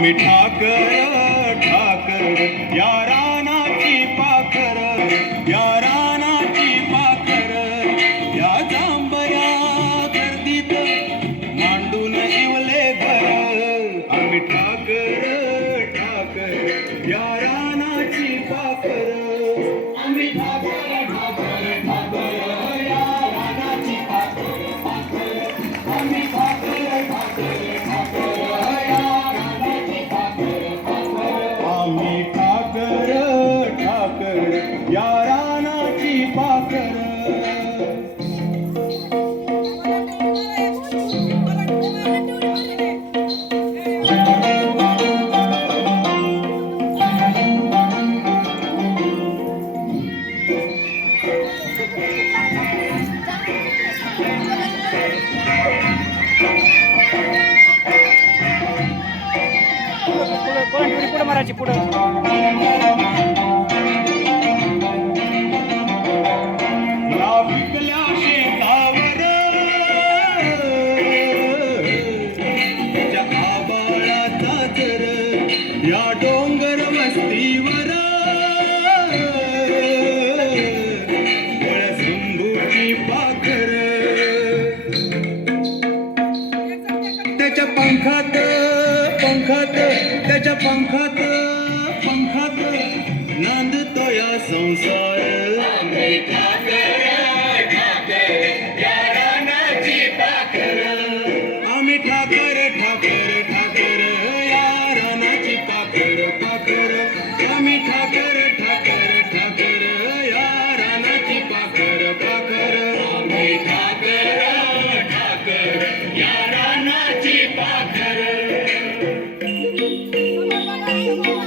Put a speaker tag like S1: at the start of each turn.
S1: आम्ही ठाकर ठाकर. या रानाची पाखर या रानाची पाखर. या जांभया गर्दीत मांडून इवले घर आम्ही ठाकर ठाकर. या रानाची पाखर. आम्ही ठाकर ठाकर ठाकर. या रानाची पाखर पाखर. आम्ही
S2: पुढं पुढे मारायची पुढे
S1: या डोंग पंखात पंखात त्याच्या पंखात पंखात नांदतो या संसार. आम्ही ठाकर ठाकर. Thank you.